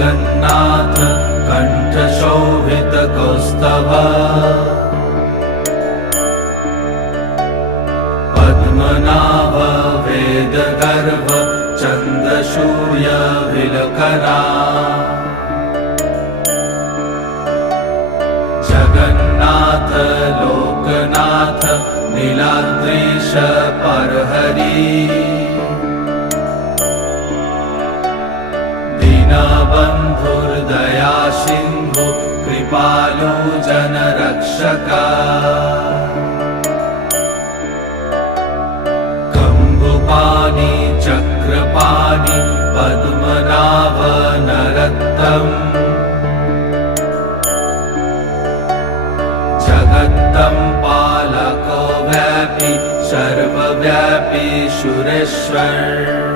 जगन्नाथ कण्ठशोभितकौस्तभ पद्मनाभ वेदगर्भ चन्द्रसूर्यविलकरा जगन्नाथ लोकनाथ नीलाद्रीश परहरि दीनबन्धुर्दया सिन्धु कृपालु जनरक्षका कम्बुपाणि चक्रपाणि पद्मनाभ नरोत्तम जगत्तं पालको व्यापी सर्वव्यापी सुरेश्वर